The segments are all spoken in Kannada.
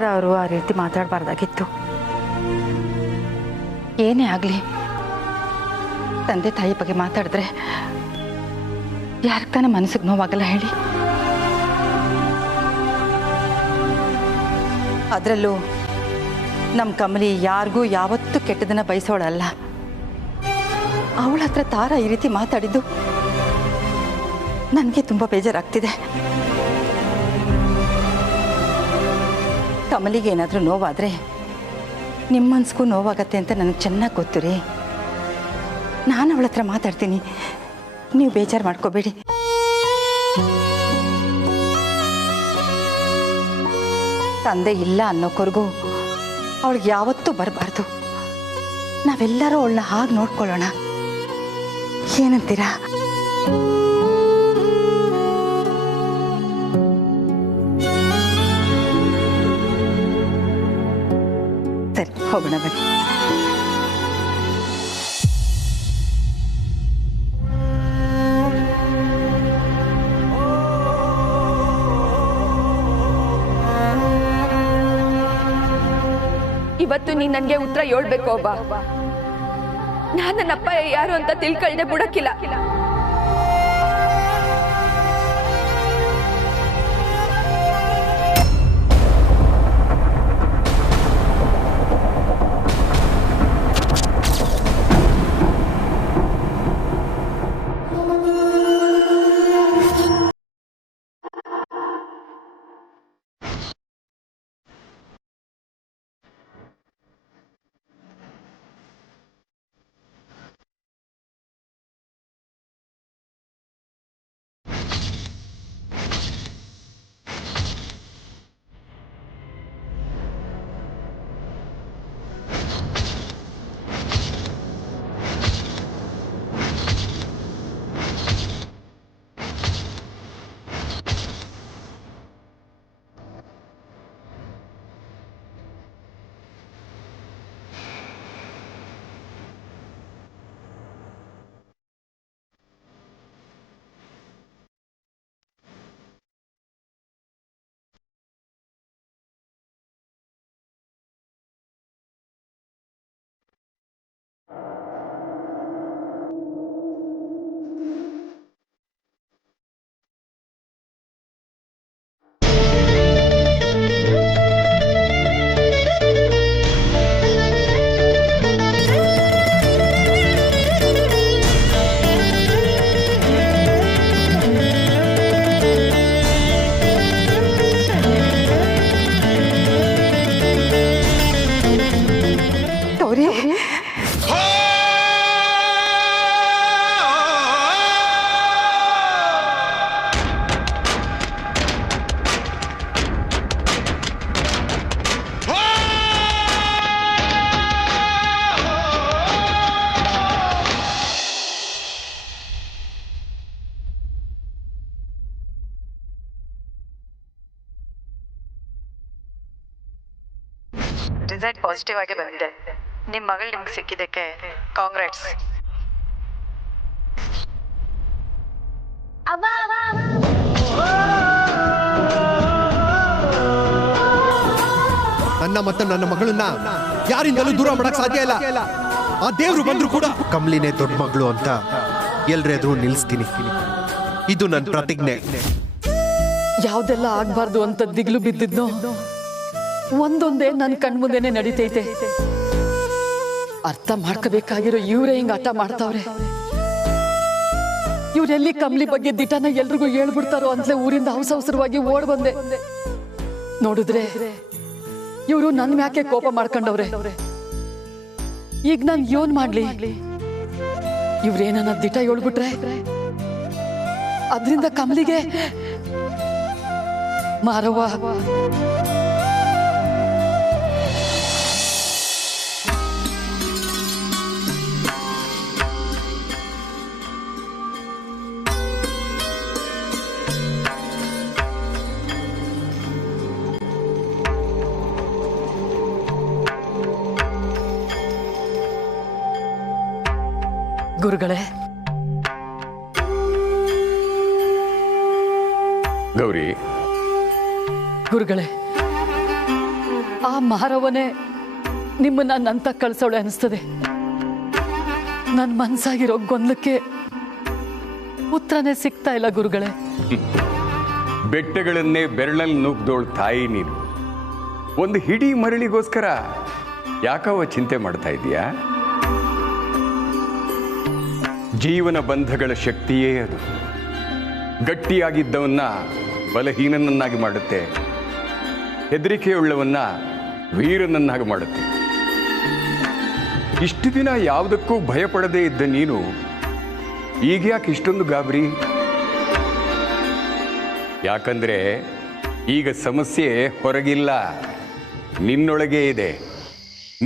ತಾರಾ ಅವರು ಆ ರೀತಿ ಮಾತಾಡಬಾರ್ದಾಗಿತ್ತು. ಏನೇ ಆಗಲಿ ತಂದೆ ತಾಯಿ ಬಗ್ಗೆ ಮಾತಾಡಿದ್ರೆ ಯಾರಿಗೆ ತಾನೇ ಮನಸ್ಸಿಗೆ ನೋವಾಗಲ್ಲ ಹೇಳಿ? ಅದರಲ್ಲೂ ನಮ್ಮ ಕಮಲಿ ಯಾರಿಗೂ ಯಾವತ್ತೂ ಕೆಟ್ಟದನ್ನ ಬಯಸೋಳಲ್ಲ. ಅವಳ ಹತ್ರ ತಾರಾ ಈ ರೀತಿ ಮಾತಾಡಿದ್ದು ನನಗೆ ತುಂಬ ಬೇಜಾರಾಗ್ತಿದೆ. ಕಮಲಿಗೆ ಏನಾದರೂ ನೋವಾದರೆ ನಿಮ್ಮ ಮನಸ್ಸಿಗೂ ನೋವಾಗತ್ತೆ ಅಂತ ನನಗೆ ಚೆನ್ನಾಗಿ ಗೊತ್ತು ರೀ. ನಾನು ಅವಳ ಹತ್ರ ಮಾತಾಡ್ತೀನಿ, ನೀವು ಬೇಜಾರು ಮಾಡ್ಕೋಬೇಡಿ. ತಂದೆ ಇಲ್ಲ ಅನ್ನೋಕ್ವರೆಗೂ ಅವಳಿಗೆ ಯಾವತ್ತೂ ಬರಬಾರ್ದು. ನಾವೆಲ್ಲರೂ ಅವಳನ್ನ ಹಾಗೆ ನೋಡ್ಕೊಳ್ಳೋಣ, ಏನಂತೀರಾ? ಸರಿ, ಹೋಗೋಣ ಬನ್ನಿ. ಇವತ್ತು ನೀನ್ ನನ್ಗೆ ಉತ್ತರ ಹೇಳ್ಬೇಕು. ಒಬ್ಬ ನಾನು ನನ್ನಪ್ಪ ಯಾರು ಅಂತ ತಿಳ್ಕೊಳ್ದೆ ಬಿಡಕ್ಕಿಲ್ಲ. ರಿಸಲ್ಟ್ ಪಾಸಿಟಿವ್ ಆಗಿ ಬಂದಿದೆ. ನಿಮ್ಮ ಮಗಳು ನಿಮ್ಗೆ ಸಿಕ್ಕಿದ್ದಕ್ಕೆ ಕಾಂಗ್ರಾಟ್ಸ್. ನನ್ನ ಮತ್ತು ನನ್ನ ಮಗಳನ್ನ ಯಾರಿಂದಲೂ ದೂರ ಮಾಡಕ್ ಸಾಧ್ಯ ಇಲ್ಲ. ಆ ದೇವ್ರು ಬಂದ್ರು ಕೂಡ ಕಮಲಿನೇ ದೊಡ್ಡ ಮಗಳು ಅಂತ ಎಲ್ರ ಎದುರು ನಿಲ್ಲಿಸ್ತೀನಿ. ಇದು ನನ್ನ ಪ್ರತಿಜ್ಞೆ. ಯಾವ್ದೆಲ್ಲ ಆಗ್ಬಾರ್ದು ಅಂತ ದಿಗ್ಲು ಬಿದ್ದಿದ್ನೋ ಒಂದೊಂದೇ ನನ್ನ ಕಣ್ಮುಂದೆನೆ ನಡೀತೈತೆ. ಅರ್ಥ ಮಾಡ್ಕೋಬೇಕಾಗಿರೋ ಇವ್ರೇ ಹಿಂಗ ಆಟ ಮಾಡ್ತಾವ್ರೆ. ಇವ್ರೆಲ್ಲಿ ಕಮಲಿ ಬಗ್ಗೆ ದಿಟನ ಎಲ್ರಿಗೂ ಹೇಳ್ಬಿಡ್ತಾರೋ ಅಂತಲೇ ಊರಿಂದ ಅವಸರವಾಗಿ ಓಡ್ ಬಂದೆ. ನೋಡಿದ್ರೆ ಇವರು ನನ್ ಮ್ಯಾಕೆ ಕೋಪ ಮಾಡ್ಕೊಂಡವ್ರೆ. ಈಗ ನಾನ್ ಯೋನ್ ಮಾಡ್ಲಿ? ಇವ್ರೇನ ದಿಟ ಹೇಳ್ಬಿಟ್ರೆ ಅದ್ರಿಂದ ಕಮಲಿಗೆ ಮಾರವ್ವ. ಗುರುಗಳೇ, ಗೌರಿ, ಗುರುಗಳೇ, ಆ ಮಾರವನೇ ನಿಮ್ಮನ್ನ ನಂತ ಕಳ್ಸೋಳೆ ಅನಿಸ್ತದೆ. ನನ್ನ ಮನ್ಸಾಗಿರೋ ಗೊಂದಲಕ್ಕೆ ಉತ್ತರನೇ ಸಿಗ್ತಾ ಇಲ್ಲ ಗುರುಗಳೇ. ಬೆಟ್ಟಗಳನ್ನೇ ಬೆರಳಲ್ಲಿ ನುಗ್ದೋಳ್ ತಾಯಿ ನೀನು. ಒಂದು ಹಿಡಿ ಮರಳಿಗೋಸ್ಕರ ಯಾಕವ ಚಿಂತೆ ಮಾಡ್ತಾ ಇದೀಯಾ? ಜೀವನ ಬಂಧಗಳ ಶಕ್ತಿಯೇ ಅದು. ಗಟ್ಟಿಯಾಗಿದ್ದವನ್ನ ಬಲಹೀನನನ್ನಾಗಿ ಮಾಡುತ್ತೆ, ಹೆದರಿಕೆಯುಳ್ಳವನ್ನ ವೀರನನ್ನಾಗಿ ಮಾಡುತ್ತೆ. ಇಷ್ಟು ದಿನ ಯಾವುದಕ್ಕೂ ಭಯಪಡದೇ ಇದ್ದ ನೀನು ಈಗ ಯಾಕೆ ಇಷ್ಟೊಂದು ಗಾಬರಿ? ಯಾಕಂದ್ರೆ ಈಗ ಸಮಸ್ಯೆ ಹೊರಗಿಲ್ಲ, ನಿನ್ನೊಳಗೆ ಇದೆ.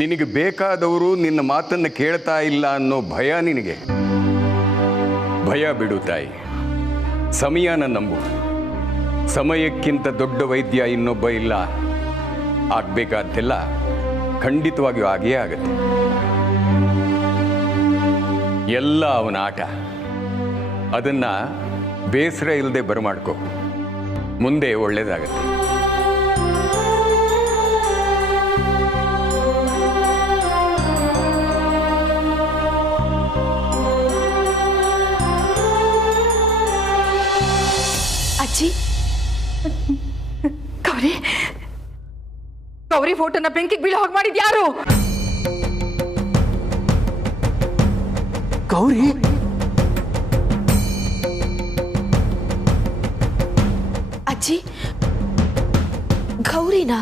ನಿನಗೆ ಬೇಕಾದವರು ನಿನ್ನ ಮಾತನ್ನು ಕೇಳ್ತಾ ಇಲ್ಲ ಅನ್ನೋ ಭಯ ನಿನಗೆ. ಭಯ ಬಿಡು ತಾಯಿ, ಸಮಯನ ನಂಬು. ಸಮಯಕ್ಕಿಂತ ದೊಡ್ಡ ವೈದ್ಯ ಇನ್ನೊಬ್ಬ ಇಲ್ಲ. ಆಗ್ಬೇಕಾದ್ದೆಲ್ಲ ಖಂಡಿತವಾಗಿಯೂ ಆಗೇ ಆಗತ್ತೆ. ಎಲ್ಲ ಅವನ ಆಟ. ಅದನ್ನ ಬೇಸರ ಇಲ್ಲದೆ ಬರಮಾಡ್ಕೋ, ಮುಂದೆ ಒಳ್ಳೇದಾಗತ್ತೆ. ಅಜ್ಜಿ, ಗೌರಿ ಗೌರಿ ಫೋಟೋನ ಬೆಂಕಿಗೆ ಬೀಳೋ ಹಾಗೆ ಮಾಡಿದ್ ಯಾರು? ಗೌರಿ ಅಜ್ಜಿ, ಗೌರಿನಾ?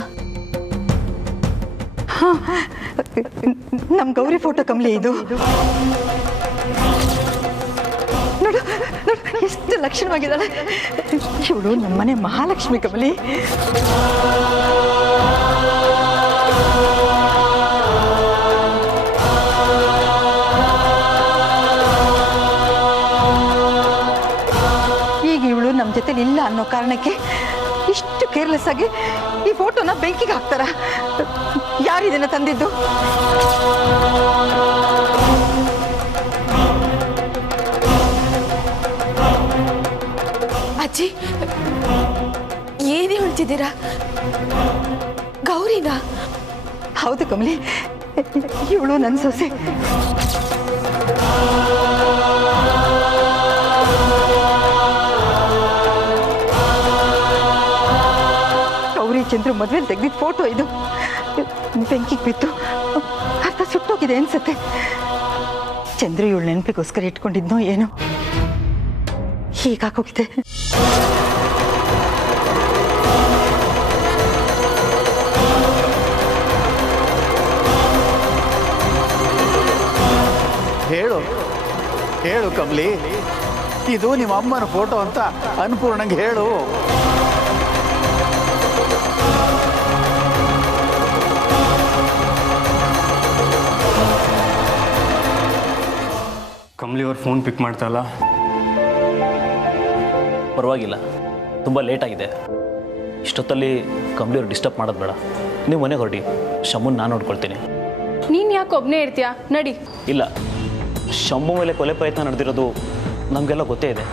ನಮ್ ಗೌರಿ ಫೋಟೋ ಕಮಲಿ ಇದು. ನೋಡು ನೋಡು ಎಷ್ಟು ಲಕ್ಷಣವಾಗಿದ್ದಾಳೆ. ಇವಳು ನಮ್ಮನೆ ಮಹಾಲಕ್ಷ್ಮಿ ಕಮಲಿ. ಈಗ ಇವಳು ನಮ್ಮ ಜೊತೆ ಇಲ್ಲ ಅನ್ನೋ ಕಾರಣಕ್ಕೆ ಇಷ್ಟು ಕೇರ್ಲೆಸ್ ಆಗಿ ಈ ಫೋಟೋನ ಬೆಂಕಿಗೆ ಹಾಕ್ತಾರ? ಯಾರಿದನ್ನ ತಂದಿದ್ದು? ಅಜ್ಜಿ, ಏನೇ ಹೇಳ್ತಿದ್ದೀರಾ? ಗೌರಿನಾ? ಹೌದು ಕಮಲಿ, ಇವಳು ನನ್ನ ಸೊಸೆ. ಗೌರಿ ಚಂದ್ರು ಮದುವೆ ತೆಗೆದಿದ್ದ ಫೋಟೋ ಇದು. ಬೆಂಕಿಗೆ ಬಿತ್ತು, ಅರ್ಥ ಸುಟ್ಟೋಗಿದೆ ಅನ್ಸತ್ತೆ. ಚಂದ್ರು ಇವಳು ನೆನಪಿಗೋಸ್ಕರ ಇಟ್ಕೊಂಡಿದ್ನೋ ಏನೋ, ಹೀಗಾಗೋಗಿದೆ. ಹೇಳು ಹೇಳು ಕಮಲಿ, ಇದು ನಿಮ್ಮ ಅಮ್ಮನ ಫೋಟೋ ಅಂತ ಅನ್ಪೂರ್ಣಂಗೆ ಹೇಳು. ಕಮಲಿ ಅವ್ರ ಫೋನ್ ಪಿಕ್ ಮಾಡ್ತಾರಲ್ಲ? ಪರವಾಗಿಲ್ಲ, ತುಂಬ ಲೇಟ್ ಆಗಿದೆ. ಇಷ್ಟೊತ್ತಲ್ಲಿ ಕಂಪ್ನಿಯವ್ರು ಡಿಸ್ಟರ್ಬ್ ಮಾಡೋದು ಬೇಡ. ನೀವು ಮನೆಗೆ ಹೊರಡಿ, ಶಂಭುನ ನಾನು ನೋಡ್ಕೊಳ್ತೀನಿ. ನೀನು ಯಾಕೆ ಒಬ್ಬನೇ ಇರ್ತೀಯಾ? ನಡಿ. ಇಲ್ಲ, ಶಂಭು ಮೇಲೆ ಕೊಲೆ ಪ್ರಯತ್ನ ನಡೆದಿರೋದು ನಮಗೆಲ್ಲ ಗೊತ್ತೇ ಇದೆ.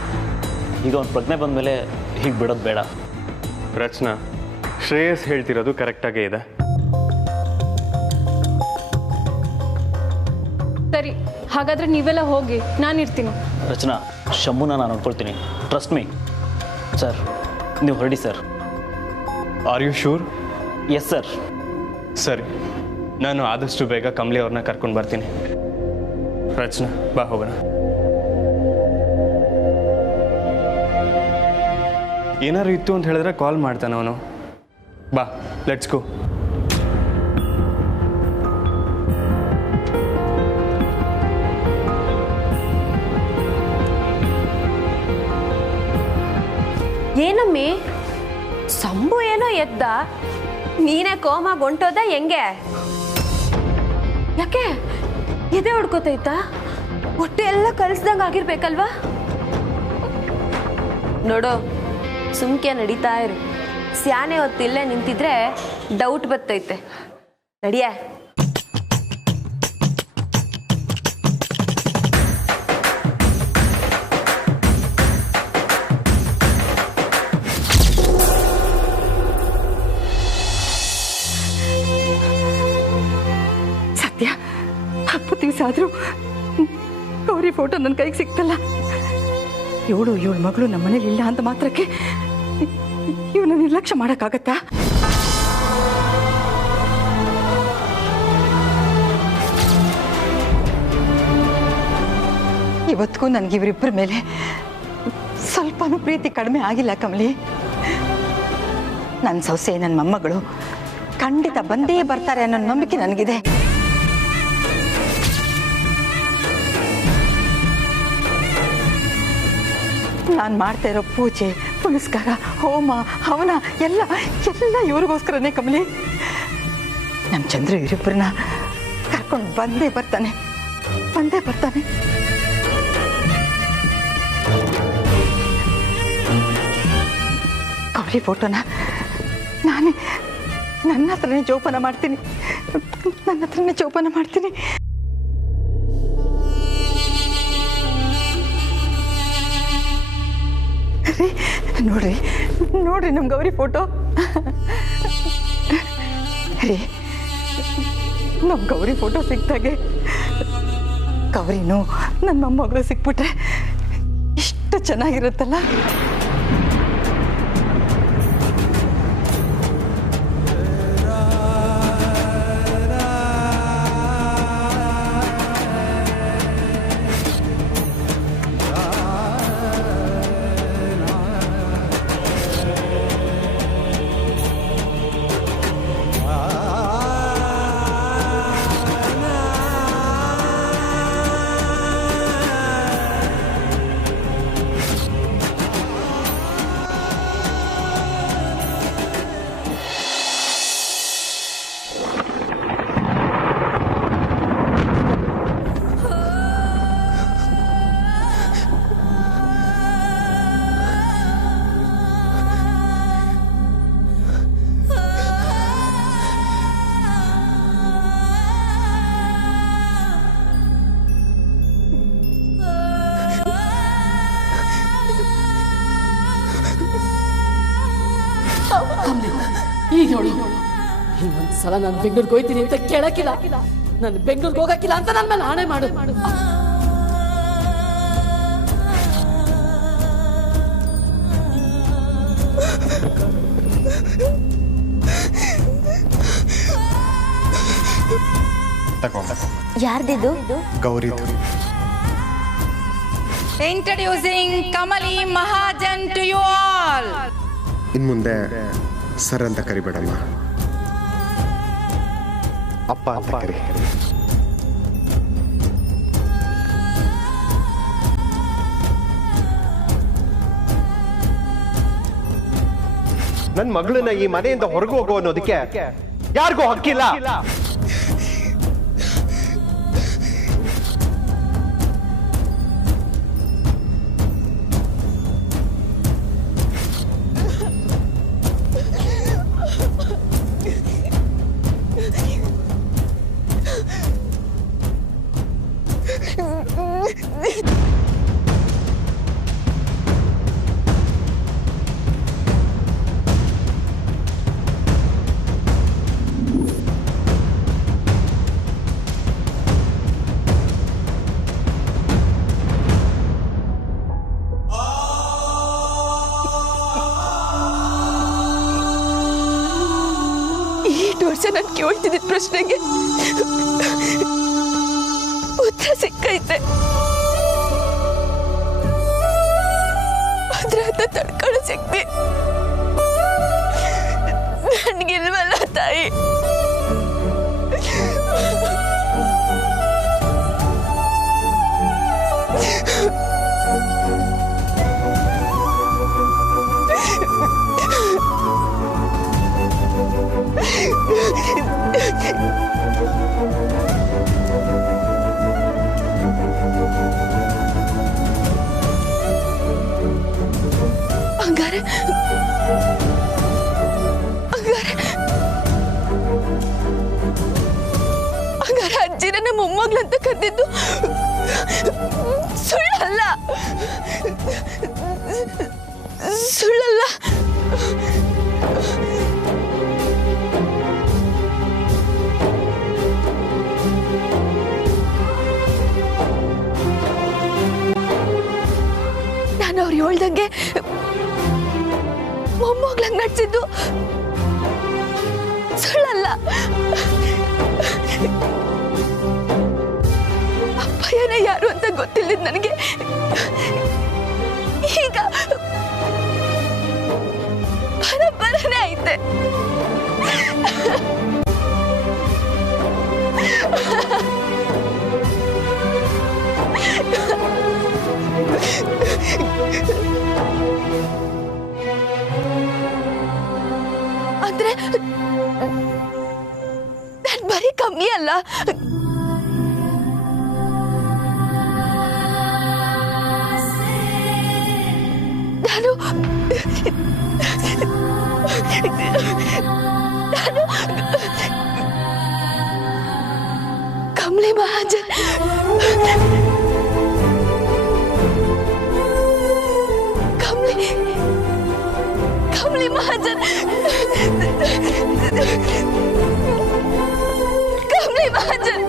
ಈಗ ಅವ್ನು ಪ್ರಜ್ಞೆ ಬಂದ ಮೇಲೆ ಹೀಗೆ ಬಿಡೋದು ಬೇಡ. ರಚನಾ, ಶ್ರೇಯಸ್ ಹೇಳ್ತಿರೋದು ಕರೆಕ್ಟಾಗೇ ಇದೆ. ಸರಿ, ಹಾಗಾದರೆ ನೀವೆಲ್ಲ ಹೋಗಿ, ನಾನಿರ್ತೀನಿ. ರಚನಾ, ಶಂಭುನ ನಾನು ನೋಡ್ಕೊಳ್ತೀನಿ. Trust me. ಸರ್, ನೀವು ಹೊರಡಿ sir. Are you sure? Yes sir. ಸರಿ, ನಾನು ಆದಷ್ಟು ಬೇಗ ಕಮಲಿ ಅವ್ರನ್ನ ಕರ್ಕೊಂಡು ಬರ್ತೀನಿ. ರಚನಾ, ಬಾ ಹೋಗೋಣ. ಏನಾರು ಇತ್ತು ಅಂತ ಹೇಳಿದ್ರೆ ಕಾಲ್ ಮಾಡ್ತಾನೆ ಅವನು. ಬಾ, ಲೆಟ್ಸ್ ಗೋ. ಏನಮ್ಮಿ, ಸಂಭು ಏನೋ ಎದ್ದ, ನೀನೇ ಕೋಮಾಗ ಹೊಂಟೋದ ಹೆಂಗೆ? ಯಾಕೆ ಎದೆ ಹೊಡ್ಕೋತೈತಾ? ಹೊಟ್ಟೆ ಎಲ್ಲ ಕಲಿಸ್ದಂಗೆ ಆಗಿರ್ಬೇಕಲ್ವಾ? ನೋಡು, ಸುಮ್ಕೆ ನಡೀತಾ ಇರು. ಸ್ಯಾನೆ ಹೊತ್ತಿಲ್ಲೇ ನಿಂತಿದ್ರೆ ಡೌಟ್ ಬರ್ತೈತೆ. ನಡಿಯ. ವಯಸ್ಸಾದರೂ ಗೌರಿ ಫೋಟೋ ನನ್ನ ಕೈಗೆ ಸಿಕ್ತಲ್ಲ. ಇವಳು ಮಗಳು ನಮ್ಮ ಮನೇಲಿ ಇಲ್ಲ ಅಂತ ಮಾತ್ರಕ್ಕೆ ಇವನ ನಿರ್ಲಕ್ಷ್ಯ ಮಾಡೋಕ್ಕಾಗತ್ತಾ? ಇವತ್ತಿಗೂ ನನಗಿವರಿಬ್ಬರ ಮೇಲೆ ಸ್ವಲ್ಪನೂ ಪ್ರೀತಿ ಕಡಿಮೆ ಆಗಿಲ್ಲ ಕಮಲಿ. ನನ್ನ ಸೊಸೆ ನನ್ನ ಮೊಮ್ಮಗಳು ಖಂಡಿತ ಬಂದೇ ಬರ್ತಾರೆ ಅನ್ನೋ ನಂಬಿಕೆ ನನಗಿದೆ. ನಾನು ಮಾಡ್ತಾ ಇರೋ ಪೂಜೆ ಪುನಸ್ಕಾರ ಹೋಮ ಹವನ ಎಲ್ಲ ಇವ್ರಿಗೋಸ್ಕರನೇ ಕಮಲಿ. ನಮ್ಮ ಚಂದ್ರ ಇವರಿಬ್ಬರನ್ನ ಕರ್ಕೊಂಡು ಬಂದೇ ಬರ್ತಾನೆ. ಗೌರಿ ಫೋಟೋನ ನಾನೇ ನನ್ನ ಹತ್ರನೇ ಜೋಪಾನ ಮಾಡ್ತೀನಿ. ನೋಡ್ರಿ ನಮ್ಮ ಗೌರಿ ಫೋಟೋ. ನಮ್ಮ ಗೌರಿ ಫೋಟೋ ಸಿಕ್ತಾಗೆ ಗೌರಿನೂ ನನ್ನ ಮೊಮ್ಮಗಳು ಸಿಕ್ಬಿಟ್ರೆ ಎಷ್ಟು ಚೆನ್ನಾಗಿರುತ್ತಲ್ಲ. ಈಗ ಹೇಳು, ಇನ್ನೊಂದ್ಸಲ ನಾನು ಬೆಂಗಳೂರಿಗೆ ಹೋಗ್ತೀನಿ ಅಂತ ಕೇಳಕ್ಕಿಲ್ಲ, ನಾನು ಬೆಂಗಳೂರಿಗೆ ಹೋಗಕ್ಕಿಲ್ಲ ಅಂತ ನನ್ನ ಮೇಲೆ ಆಣೆ ಮಾಡು. ಯಾರ್ದಿದು? ಗೌರಿದು. Introducing Kamali Mahajan to you all. ಇನ್ ಮುಂದೆ ಸರ್ ಅಂತ ಕರಿಬೇಡಮ್ಮ, ಅಪ್ಪ ಅಂತ ಕರಿ. ನನ್ನ ಮಗಳನ್ನ ಈ ಮನೆಯಿಂದ ಹೊರಗೆ ಹೋಗೋ ಅನ್ನೋದಕ್ಕೆ ಯಾರಿಗೂ ಹಕ್ಕಿಲ್ಲ. ನಾನು ಕೇಳ್ತಿದ್ದ ಪ್ರಶ್ನೆಗೆ ಉತ್ತರ ಸಿಕ್ಕೈತೆ. ಆದ್ರೆ ಅದ ತಡ್ಕೊಳ್ಳೋ ಶಕ್ತಿ ನನ್ಗಿಲ್ವಲ್ಲ ತಾಯಿ. ಹಂಗಾರೆ ಅಜ್ಜಿನ ನಮ್ಮ ಮೊಮ್ಮಗಳಂತ ಕರೆದಿದ್ದು ಸುಳ್ಳಲ್ಲ. ಮೊಮ್ಮಗ್ಳಂಗ್ ನಡ್ಸಿದ್ದು ಸುಳ್ಳಲ್ಲ. ಅಪ್ಪಯ್ಯನ ಯಾರು ಅಂತ ಗೊತ್ತಿಲ್ಲ ನನಗೆ. ಈಗ ಬರಬರನೇ ಐತೆ. ಅಂದ್ರೆ ನಾನು ಬರೀ ಕಮ್ಮಿ ಅಲ್ಲ, ನಾನು ಕಮಲಿ ಮಹಾಜನ್. ಕಮಲಿ ಮಹಾಜನ್. ಕಮಲಿ ಮಹಾಜನ್.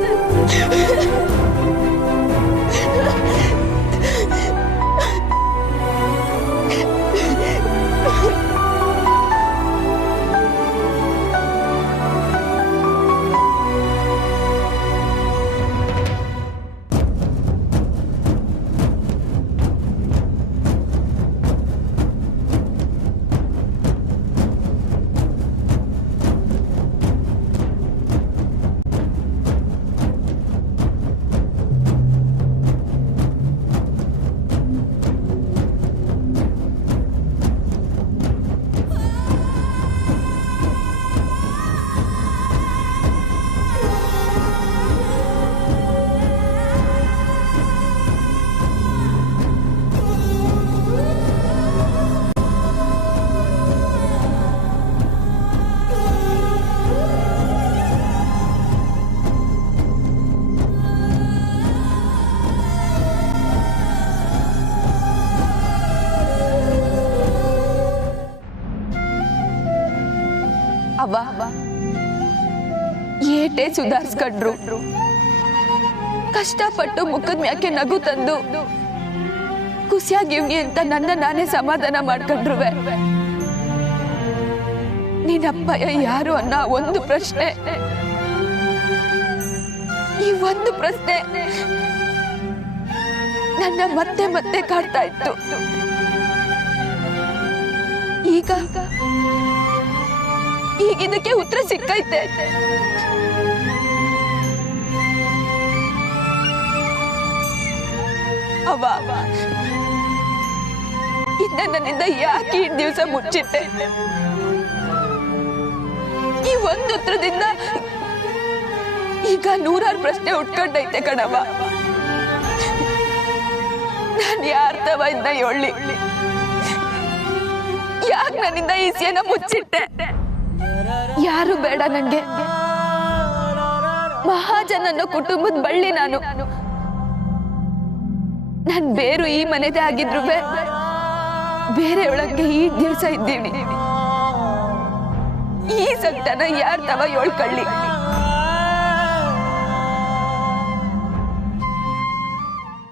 ಅವ್ವ ಏಟೇ ಸುಧಾರಿಸ್ಕೊಂಡ್ರು, ಕಷ್ಟಪಟ್ಟು ಮುಖದ ಮ್ಯಾಕೆ ನಗು ತಂದು ಖುಷಿಯಾಗಿವ್ನಿ ಅಂತ ನನ್ನ ನಾನೇ ಸಮಾಧಾನ ಮಾಡ್ಕೊಂಡ್ರುವೆ. ನಿನ್ನಪ್ಪಯ್ಯ ಯಾರು ಅನ್ನೋ ಒಂದು ಪ್ರಶ್ನೆ, ಈ ಒಂದು ಪ್ರಶ್ನೆ ನನ್ನ ಮತ್ತೆ ಮತ್ತೆ ಕಾಡ್ತಾ ಇತ್ತು. ಈಗ ಇದಕ್ಕೆ ಉತ್ತರ ಸಿಕ್ಕೈತೆ. ಅವ್ವ, ಇನ್ನ ನನ್ನಿಂದ ಯಾಕೆ ಈ ದಿವಸ ಮುಚ್ಚಿಟ್ಟೆ? ಈ ಒಂದು ಉತ್ತರದಿಂದ ಈಗ 100 ಪ್ರಶ್ನೆ ಉಟ್ಕೊಂಡೈತೆ ಕಣವ್ವ. ನಾನು ಯಾರ್ತವ ಇದ್ದ ಹೇಳಿ, ಯಾಕೆ ನನ್ನಿಂದ ಈ ಸಿಯನ ಮುಚ್ಚಿಟ್ಟೆ? ಯಾರು ಬೇಡ ನಂಗೆ, ಮಹಾಜನ್ ಅನ್ನೋ ಕುಟುಂಬದ ಬಳ್ಳಿ ನಾನು. ನಾನ್ ಬೇರು ಈ ಮನೆದೇ ಆಗಿದ್ರು ಬೇರೆ ಒಳಗೆ ಈ ದಿವಸ ಇದ್ದೀನಿ. ಈ ಸಂಕಟನ ಯಾರ್ ತವ ಹೇಳ್ಕೊಳ್ಳಿ.